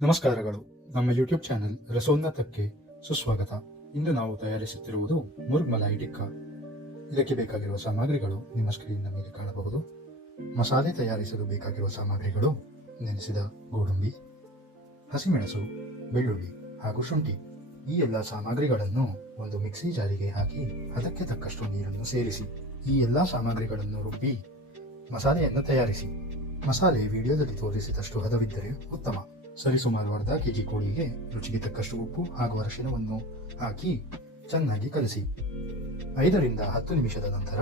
ನಮಸ್ಕಾರಗಳು. ನಮ್ಮ YouTube channel ರಸೋನ್ನತಕ್ಕೆ ಸುಸ್ವಾಗತ. ಇಂದು ನಾವು ತಯಾರಿಸುತ್ತಿರುವುದು ಮುರ್ಗ್ಮಲಾಯಿ ಡಿಕ್ಕ ಇದಕ್ಕೆ ಬೇಕಾಗಿರುವ ಸಾಮಗ್ರಿಗಳು ನಿಮ್ಮ ಸ್ಕ್ರೀನ್ನ ಮೇಲೆ ಕಾಣಬಹುದು. ಮಸಾಲೆ ತಯಾರಿಸಲು ಬೇಕಾಗಿರುವ ಸಾಮಗ್ರಿಗಳು ನೆನೆಸಿದ ಗೋಡಂಬಿ, ಹಸಿಮೆಣಸು, ಬೆಳ್ಳುಳ್ಳಿ ಹಾಗೂ ಶುಂಠಿ. ಈ ಎಲ್ಲ ಸಾಮಗ್ರಿಗಳನ್ನು ಒಂದು ಮಿಕ್ಸಿ ಜಾರಿಗೆ ಹಾಕಿ ಅದಕ್ಕೆ ತಕ್ಕಷ್ಟು ನೀರನ್ನು ಸೇರಿಸಿ, ಈ ಎಲ್ಲ ಸಾಮಗ್ರಿಗಳನ್ನು ರುಬ್ಬಿ ಮಸಾಲೆಯನ್ನು ತಯಾರಿಸಿ. ಮಸಾಲೆ ವಿಡಿಯೋದಲ್ಲಿ ತೋರಿಸಿದಷ್ಟು ಹದವಿದ್ದರೆ ಉತ್ತಮ. ಸರಿಸುಮಾರು ಅರ್ಧ ಕೆ ಜಿ ಕೋಳಿಗೆ ರುಚಿಗೆ ತಕ್ಕಷ್ಟು ಉಪ್ಪು ಹಾಗೂ ಅರಶಿನವನ್ನು ಹಾಕಿ ಚೆನ್ನಾಗಿ ಕಲಸಿ. ಐದರಿಂದ ಹತ್ತು ನಿಮಿಷದ ನಂತರ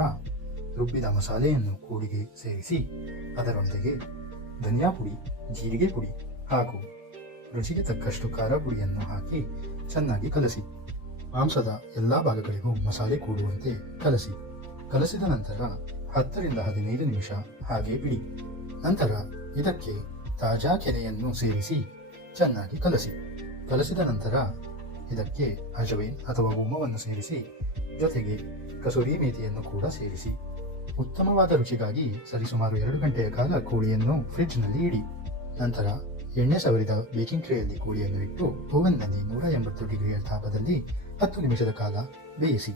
ರುಬ್ಬಿದ ಮಸಾಲೆಯನ್ನು ಕೋಳಿಗೆ ಸೇರಿಸಿ, ಅದರೊಂದಿಗೆ ಧನಿಯಾ ಪುಡಿ, ಜೀರಿಗೆ ಪುಡಿ ಹಾಗೂ ರುಚಿಗೆ ತಕ್ಕಷ್ಟು ಖಾರ ಪುಡಿಯನ್ನು ಹಾಕಿ ಚೆನ್ನಾಗಿ ಕಲಸಿ. ಮಾಂಸದ ಎಲ್ಲಾ ಭಾಗಗಳಿಗೂ ಮಸಾಲೆ ಕೂಡುವಂತೆ ಕಲಸಿ. ಕಲಸಿದ ನಂತರ ಹತ್ತರಿಂದ ಹದಿನೈದು ನಿಮಿಷ ಹಾಗೆ ಬಿಡಿ. ನಂತರ ಇದಕ್ಕೆ ತಾಜಾ ಕೆನೆಯನ್ನು ಸೇರಿಸಿ ಚೆನ್ನಾಗಿ ಕಲಸಿ. ಕಲಸಿದ ನಂತರ ಇದಕ್ಕೆ ಅಜವೈನ್ ಅಥವಾ ಓಮವನ್ನು ಸೇರಿಸಿ, ಜೊತೆಗೆ ಕಸೂರಿ ಮೇಥಿಯನ್ನು ಕೂಡ ಸೇರಿಸಿ. ಉತ್ತಮವಾದ ರುಚಿಗಾಗಿ ಸರಿಸುಮಾರು ಎರಡು ಗಂಟೆಯ ಕಾಲ ಕೋಳಿಯನ್ನು ಫ್ರಿಡ್ಜ್ನಲ್ಲಿ ಇಡಿ. ನಂತರ ಎಣ್ಣೆ ಸವರಿದ ಬೇಕಿಂಗ್ ಟ್ರೇಯಲ್ಲಿ ಕೋಳಿಯನ್ನು ಇಟ್ಟು ಓವನ್ನಲ್ಲಿ ನೂರ ಎಂಬತ್ತು ಡಿಗ್ರಿಯ ತಾಪದಲ್ಲಿ ಹತ್ತು ನಿಮಿಷದ ಕಾಲ ಬೇಯಿಸಿ,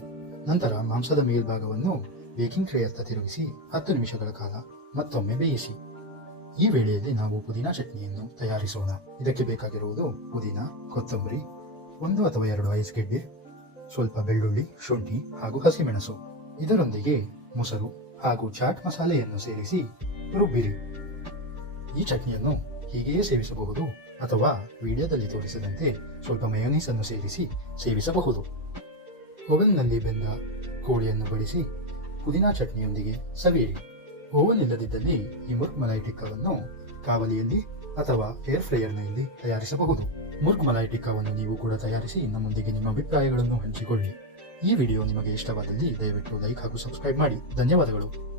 ನಂತರ ಮಾಂಸದ ಮೇಲ್ಭಾಗವನ್ನು ಬೇಕಿಂಗ್ ಟ್ರೇಯತ್ತ ತಿರುಗಿಸಿ ಹತ್ತು ನಿಮಿಷಗಳ ಕಾಲ ಮತ್ತೊಮ್ಮೆ ಬೇಯಿಸಿ. ಈ ವೇಳೆಯಲ್ಲಿ ನಾವು ಪುದೀನಾ ಚಟ್ನಿಯನ್ನು ತಯಾರಿಸೋಣ. ಇದಕ್ಕೆ ಬೇಕಾಗಿರುವುದು ಪುದೀನ, ಕೊತ್ತಂಬರಿ, ಒಂದು ಅಥವಾ ಎರಡು ಐಸ್ ಗೆಡ್ಡೆ, ಸ್ವಲ್ಪ ಬೆಳ್ಳುಳ್ಳಿ, ಶುಂಠಿ ಹಾಗೂ ಹಸಿಮೆಣಸು. ಇದರೊಂದಿಗೆ ಮೊಸರು ಹಾಗೂ ಚಾಟ್ ಮಸಾಲೆಯನ್ನು ಸೇರಿಸಿ ರುಬ್ಬಿರಿ. ಈ ಚಟ್ನಿಯನ್ನು ಹೀಗೆಯೇ ಸೇವಿಸಬಹುದು ಅಥವಾ ವಿಡಿಯೋದಲ್ಲಿ ತೋರಿಸಿದಂತೆ ಸ್ವಲ್ಪ ಮಯೋನೀಸ್ ಅನ್ನು ಸೇರಿಸಿ ಸೇವಿಸಬಹುದು. ಓವನ್ನಲ್ಲಿ ಬೆಂದ ಕೋಳಿಯನ್ನು ಬಡಿಸಿ ಪುದೀನಾ ಚಟ್ನಿಯೊಂದಿಗೆ ಸವಿಯಿರಿ. ಓವನ್ ಇಲ್ಲದಿದ್ದಲ್ಲಿ ಈ ಮುರ್ಗ್ ಮಲಾಯಿ ಟಿಕ್ಕಾವನ್ನು ಕಾವಲಿಯಲ್ಲಿ ಅಥವಾ ಏರ್ ಫ್ರೈಯರ್ನಲ್ಲಿ ತಯಾರಿಸಬಹುದು. ಮುರ್ಗ್ ಮಲಾಯಿ ಟಿಕ್ಕಾವನ್ನು ನೀವು ಕೂಡ ತಯಾರಿಸಿ ನಮ್ಮೊಂದಿಗೆ ನಿಮ್ಮ ಅಭಿಪ್ರಾಯಗಳನ್ನು ಹಂಚಿಕೊಳ್ಳಿ. ಈ ವಿಡಿಯೋ ನಿಮಗೆ ಇಷ್ಟವಾದಲ್ಲಿ ದಯವಿಟ್ಟು ಲೈಕ್ ಹಾಗೂ ಸಬ್ಸ್ಕ್ರೈಬ್ ಮಾಡಿ. ಧನ್ಯವಾದಗಳು.